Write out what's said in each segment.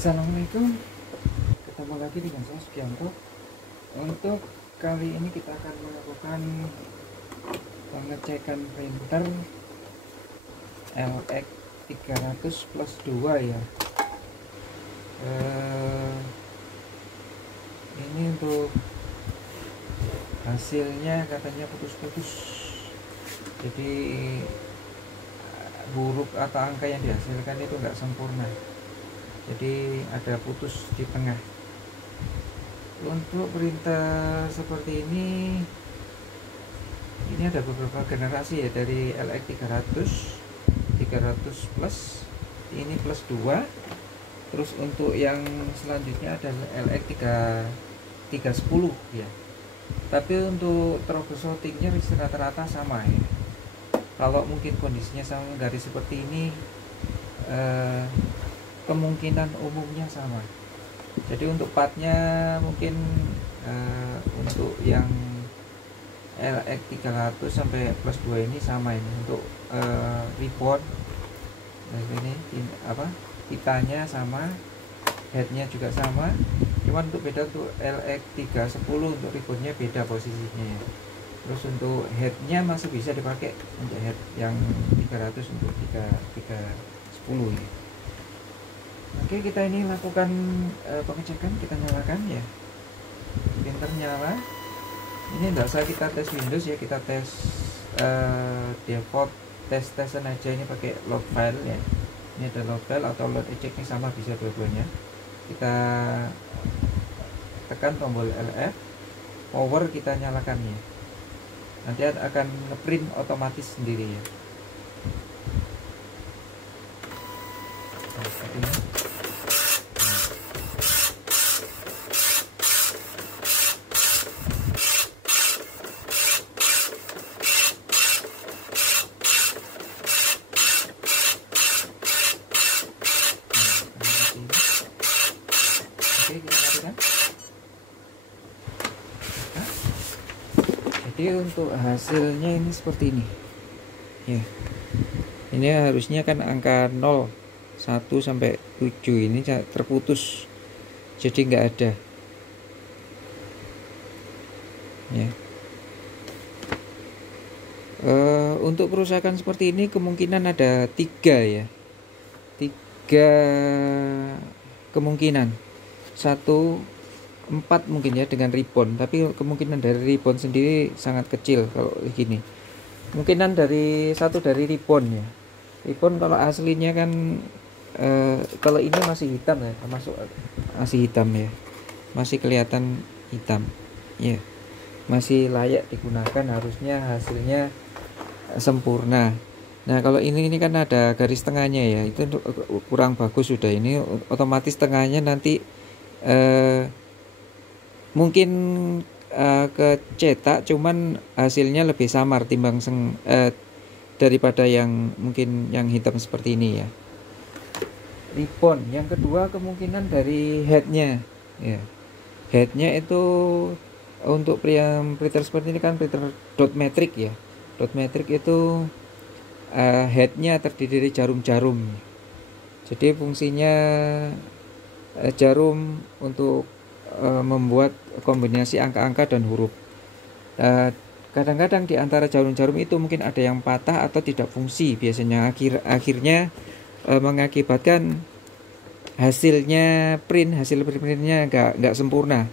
Assalamualaikum, ketemu lagi dengan saya Sugianto. Untuk kali ini kita akan melakukan pengecekan printer LX 300 plus 2 ya. Ini untuk hasilnya katanya putus-putus, jadi huruf atau angka yang dihasilkan itu enggak sempurna, jadi ada putus di tengah. Untuk printer seperti ini ada beberapa generasi ya, dari LX 300 plus, ini plus 2. Terus untuk yang selanjutnya adalah LX 310 ya. Tapi untuk troubleshootingnya rata-rata sama ya. Kalau mungkin kondisinya sama dari seperti ini, kemungkinan umumnya sama. Jadi untuk partnya mungkin untuk yang LX 300 sampai plus 2 ini sama ini. Untuk ribbon, nah ini pitanya sama, headnya juga sama. Cuman untuk beda, untuk LX 310 untuk ribbonnya beda posisinya ya. Terus untuk headnya masih bisa dipakai untuk head yang 300 untuk 310 ya. Oke, kita ini lakukan pengecekan. Kita nyalakan ya, printer nyala. Ini tidak usah kita tes Windows ya, kita tes default tes-tesan aja. Ini pakai load file ya. Ini ada load file atau load eject, ini sama, bisa dua-duanya. Kita tekan tombol LF, power kita nyalakan ya. Nanti akan ngeprint otomatis sendiri ya. Nah, seperti ini. Oke, kita matikan. Jadi untuk hasilnya ini seperti ini ya. Ini harusnya kan angka 0, 1 sampai 7 ini terputus, jadi nggak ada ya. Untuk kerusakan seperti ini kemungkinan ada 3 ya, 3 kemungkinan. 1, 4 mungkin ya dengan ribbon, tapi kemungkinan dari ribbon sendiri sangat kecil kalau gini. Kemungkinan dari ribbon ya. Ribbon kalau aslinya kan kalau ini masih hitam ya, termasuk masih hitam ya, masih kelihatan hitam ya, masih layak digunakan, harusnya hasilnya sempurna. Nah kalau ini kan ada garis tengahnya ya, itu kurang bagus sudah. Ini otomatis tengahnya nanti mungkin kecetak, cuman hasilnya lebih samar timbang daripada yang mungkin yang hitam seperti ini ya. Ribbon yang kedua kemungkinan dari headnya ya. Headnya itu untuk printer seperti ini kan printer dot matrix ya. Dot matrix itu headnya terdiri dari jarum-jarum. Jadi fungsinya jarum untuk membuat kombinasi angka-angka dan huruf. Kadang-kadang di antara jarum-jarum itu mungkin ada yang patah atau tidak fungsi. Biasanya akhirnya mengakibatkan hasil printnya nggak sempurna,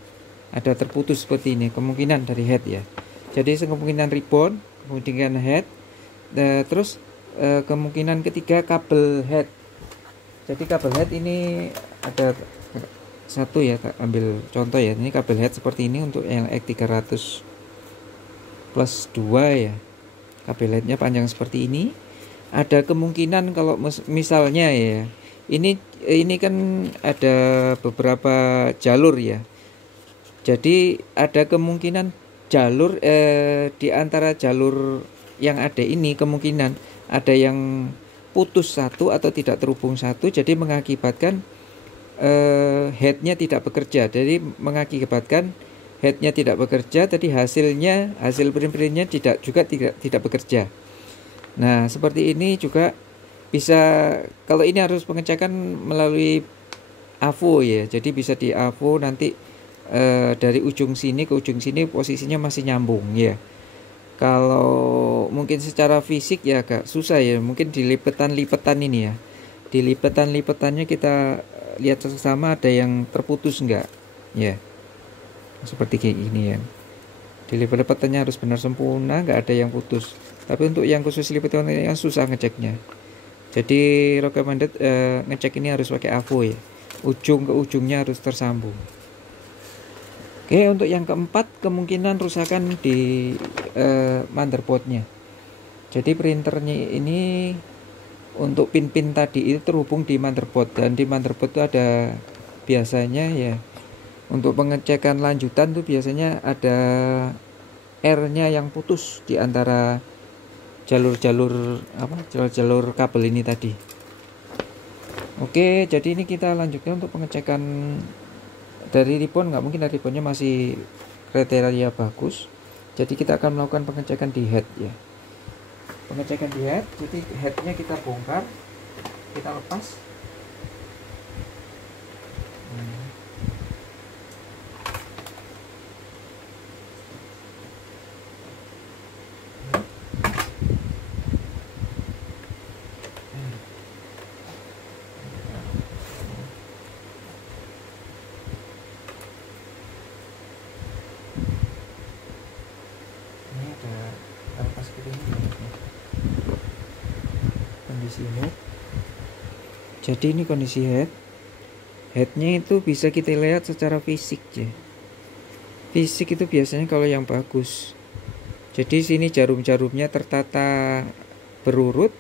ada terputus seperti ini. Kemungkinan dari head ya. Jadi kemungkinan ribbon, kemudian head, terus kemungkinan ketiga kabel head. Jadi kabel head ini ada satu ya, ambil contoh ya. Ini kabel head seperti ini untuk LX 300 plus 2 ya. Kabel headnya panjang seperti ini. Ada kemungkinan kalau misalnya ya, ini kan ada beberapa jalur ya. Jadi ada kemungkinan jalur di antara jalur yang ada ini, kemungkinan ada yang putus satu atau tidak terhubung satu, jadi mengakibatkan headnya tidak bekerja. Jadi mengakibatkan headnya tidak bekerja, tadi hasil printnya tidak bekerja. Nah seperti ini juga bisa. Kalau ini harus pengecekan melalui AVO ya, jadi bisa di AVO nanti dari ujung sini ke ujung sini posisinya masih nyambung ya. Kalau mungkin secara fisik ya agak susah ya, mungkin di lipetan-lipetan ini ya, di lipetan-lipetannya kita lihat sama ada yang terputus enggak ya, seperti kayak gini ya. Di lipat-lipatannya harus benar sempurna, nggak ada yang putus. Tapi untuk yang khusus lipatan ini susah ngeceknya. Jadi recommended ngecek ini harus pakai AVO ya. Ujung ke ujungnya harus tersambung. Oke, untuk yang keempat kemungkinan rusakan di motherboardnya. Jadi printernya ini untuk pin-pin tadi itu terhubung di motherboard, dan di motherboard itu ada biasanya ya, untuk pengecekan lanjutan tuh biasanya ada R-nya yang putus di antara jalur-jalur jalur kabel ini tadi. Oke, jadi ini kita lanjutkan untuk pengecekan dari ribbon. Nggak mungkin dari ribbonnya masih kriteria bagus, jadi kita akan melakukan pengecekan di head ya. Pengecekan di head, jadi headnya kita bongkar, kita lepas. Kondisi head. Jadi ini kondisi headnya itu bisa kita lihat secara fisik ya. Fisik itu biasanya kalau yang bagus. Jadi sini jarum-jarumnya tertata berurut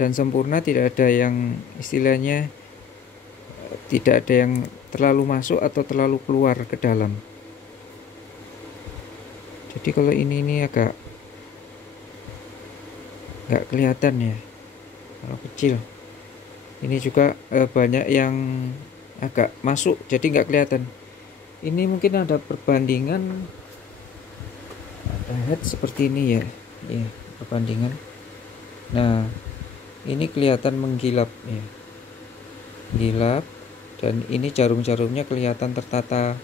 dan sempurna, tidak ada yang istilahnya tidak ada yang terlalu masuk atau terlalu keluar ke dalam. Jadi kalau ini agak nggak kelihatan ya, kalau kecil. Ini juga banyak yang agak masuk, jadi nggak kelihatan. Ini mungkin ada perbandingan, ada head seperti ini ya, perbandingan. Nah, ini kelihatan menggilap ya, gilap, dan ini jarum-jarumnya kelihatan tertata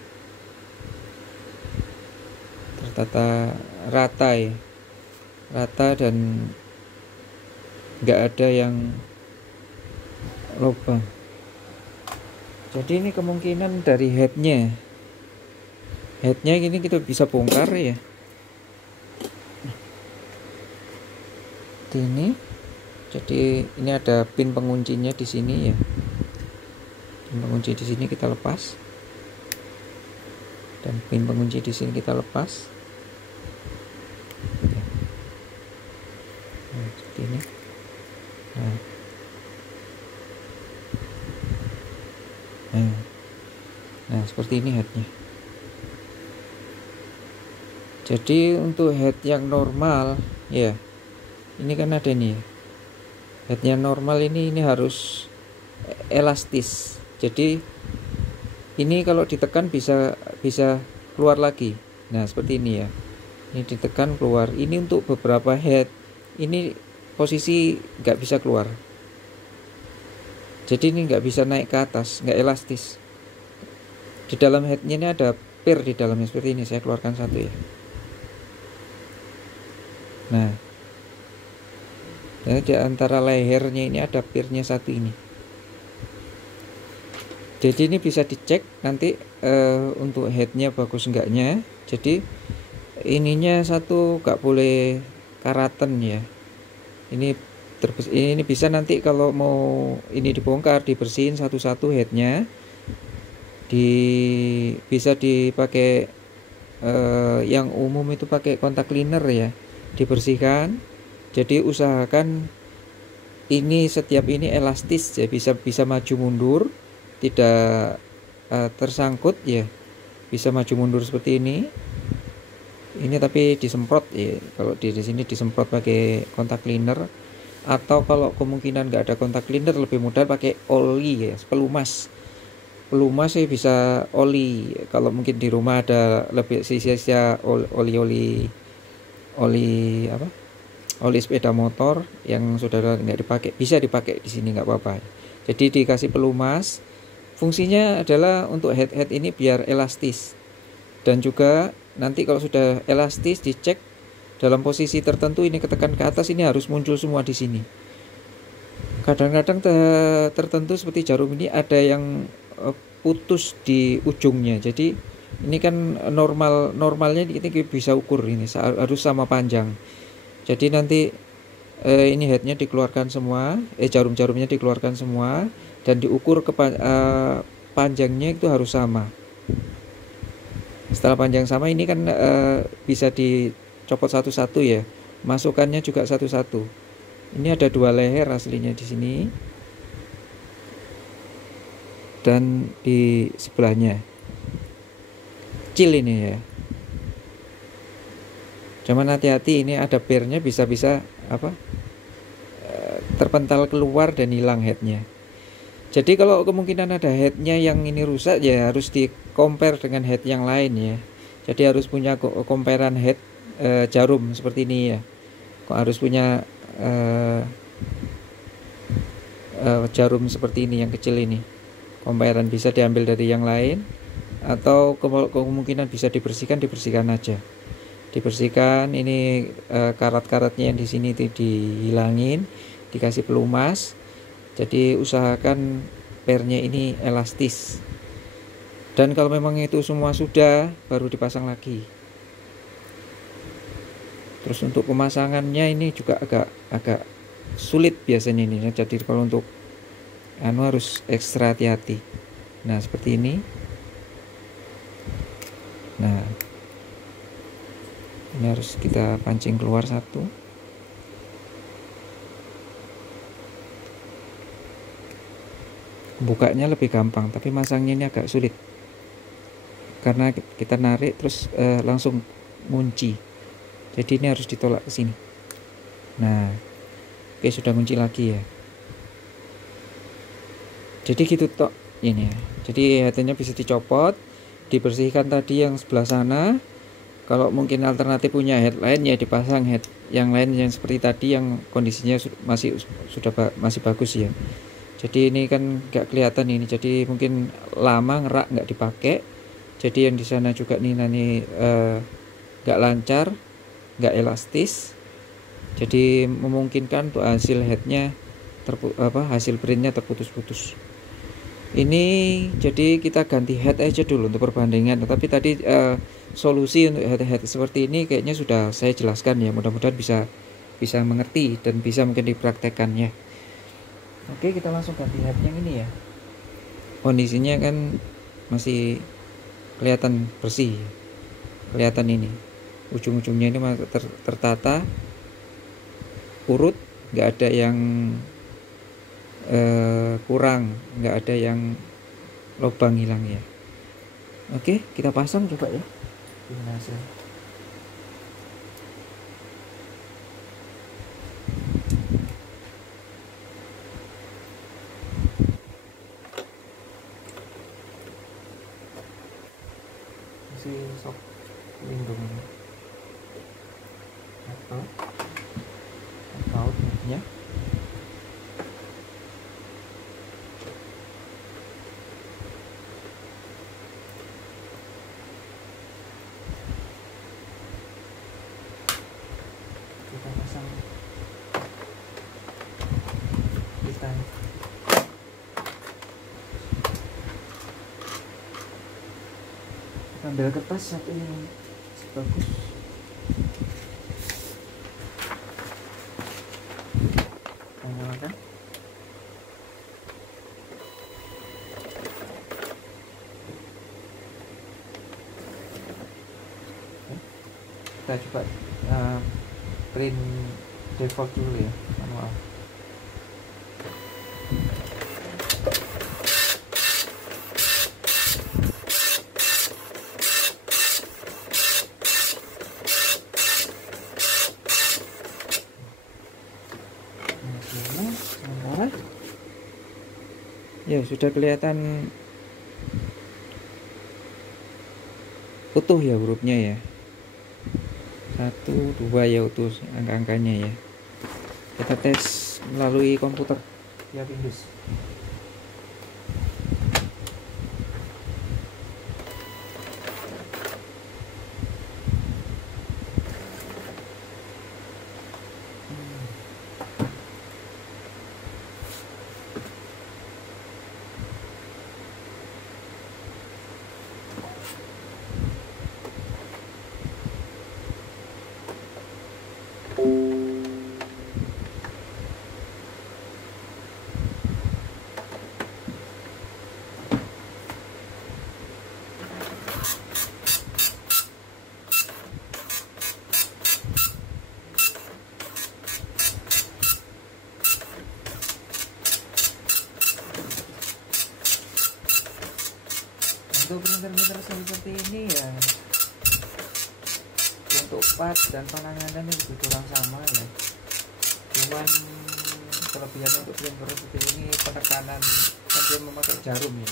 rata ya, rata dan nggak ada yang lubang. Jadi ini kemungkinan dari headnya ini kita bisa bongkar ya. Ini jadi ini ada pin penguncinya di sini ya, pin pengunci di sini kita lepas, dan pin pengunci di sini kita lepas. Nah, seperti ini. Nah, seperti ini headnya. Jadi untuk head yang normal ya, ini kan ada nih ya, headnya normal ini harus elastis. Jadi ini kalau ditekan bisa keluar lagi. Nah, seperti ini ya, ini ditekan keluar. Ini untuk beberapa head ini posisi nggak bisa keluar, jadi ini nggak bisa naik ke atas, nggak elastis. Di dalam headnya ini ada pir di dalamnya seperti ini. Saya keluarkan satu ya. Nah, dan di antara lehernya ini ada pirnya satu ini. Jadi ini bisa dicek nanti untuk headnya bagus enggaknya. Jadi ininya satu nggak boleh karatan ya. Ini bisa nanti kalau mau ini dibongkar, dibersihin satu-satu headnya. Bisa dipakai yang umum itu pakai kontak cleaner ya, dibersihkan. Jadi usahakan ini setiap ini elastis ya, bisa maju mundur, tidak tersangkut ya, bisa maju mundur seperti ini. Ini tapi disemprot ya, kalau di sini disemprot pakai kontak cleaner, atau kalau kemungkinan nggak ada kontak cleaner lebih mudah pakai oli ya, pelumas sih bisa oli. Kalau mungkin di rumah ada lebih sisa oli sepeda motor yang saudara nggak dipakai, bisa dipakai di sini nggak apa-apa. Jadi dikasih pelumas, Fungsinya adalah untuk head ini biar elastis, dan juga nanti kalau sudah elastis dicek dalam posisi tertentu ini ketekan ke atas, ini harus muncul semua di sini. Kadang-kadang tertentu seperti jarum ini ada yang putus di ujungnya. Jadi ini kan normalnya kita bisa ukur ini harus sama panjang. Jadi nanti ini headnya dikeluarkan semua, jarum-jarumnya dikeluarkan semua, dan diukur ke panjangnya itu harus sama. Setelah panjang sama ini kan bisa dicopot satu-satu ya, masukannya juga satu-satu. Ini ada 2 leher aslinya di sini dan di sebelahnya. Kecil ini ya. Cuman hati-hati, ini ada pernya bisa terpental keluar dan hilang headnya. Jadi kalau kemungkinan ada headnya yang ini rusak ya harus di compare dengan head yang lain ya. Jadi harus punya comparean head jarum seperti ini ya. Kok harus punya jarum seperti ini yang kecil ini. Comparean bisa diambil dari yang lain, atau kemungkinan bisa dibersihkan aja. Dibersihkan ini karat-karatnya yang di sini itu dihilangin, dikasih pelumas. Jadi usahakan pernya ini elastis. Dan kalau memang itu semua sudah, baru dipasang lagi. Terus untuk pemasangannya ini juga agak sulit biasanya ini. Jadi kalau untuk harus ekstra hati-hati. Nah, seperti ini. Nah, ini harus kita pancing keluar satu. Bukanya lebih gampang, tapi masangnya ini agak sulit karena kita narik terus langsung ngunci. Jadi ini harus ditolak ke sini. Nah, oke, sudah ngunci lagi ya. Jadi gitu tok ini ya. Jadi headnya bisa dicopot, dibersihkan tadi yang sebelah sana. Kalau mungkin alternatif punya head lain ya dipasang head yang lain yang seperti tadi yang kondisinya masih bagus ya. Jadi ini kan nggak kelihatan ini, jadi mungkin lama ngerak nggak dipakai. Jadi yang di sana juga nih nggak lancar, nggak elastis. Jadi memungkinkan untuk hasil headnya hasil printnya terputus-putus. Ini jadi kita ganti head aja dulu untuk perbandingan. Tetapi tadi solusi untuk head seperti ini kayaknya sudah saya jelaskan ya. Mudah-mudahan bisa mengerti dan bisa mungkin dipraktekannya. Oke, kita langsung ganti head yang ini ya. Kondisinya kan masih kelihatan bersih, kelihatan ini ujung-ujungnya ini tertata, urut, nggak ada yang kurang, nggak ada yang lubang hilang ya. Oke, kita pasang coba ya. Gimana hasilnya? Sok lindungnya atau ya. Kita pasang kita ambil kertas satu yang bagus. Nyalakan. Kita coba print default dulu ya, manual. Ya, sudah kelihatan utuh ya hurufnya ya. 1, 2 ya utuh angka-angkanya ya. Kita tes melalui komputer ya, Windows. Untuk printer-printer seperti ini ya, untuk part dan penanganannya lebih kurang sama ya. Cuman kelebihan untuk printer seperti ini penekanan, kan dia memakai jarum ya,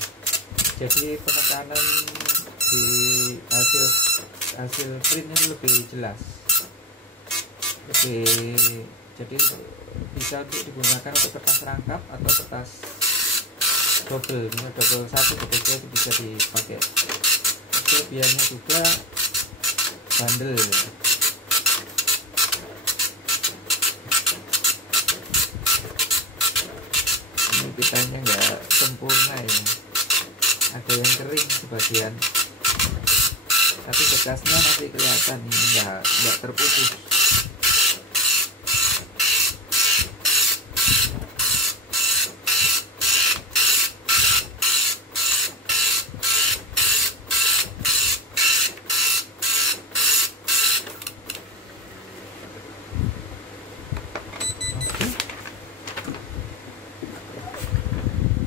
jadi penekanan di hasil printnya lebih jelas, jadi bisa untuk digunakan untuk kertas rangkap atau kertas double, misalnya double 1, double 2 itu bisa dipakai. Kelebihannya juga bandel. Ini pitanya nggak sempurna ya, ada yang kering sebagian, tapi bekasnya masih kelihatan, ini nggak terputus.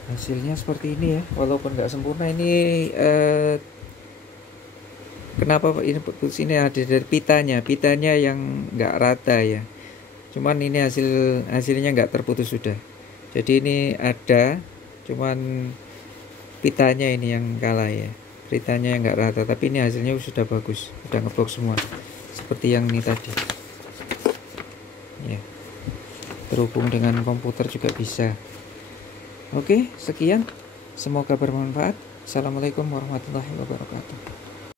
Hasilnya seperti ini ya, walaupun nggak sempurna. Ini kenapa ini putus, ini ada dari pitanya yang nggak rata ya, cuman ini hasilnya nggak terputus sudah. Jadi ini ada, cuman pitanya ini yang kalah ya, pitanya yang nggak rata, tapi ini hasilnya sudah bagus, sudah ngeblok semua seperti yang ini tadi ya. Terhubung dengan komputer juga bisa. Oke, sekian, semoga bermanfaat. Assalamualaikum warahmatullahi wabarakatuh.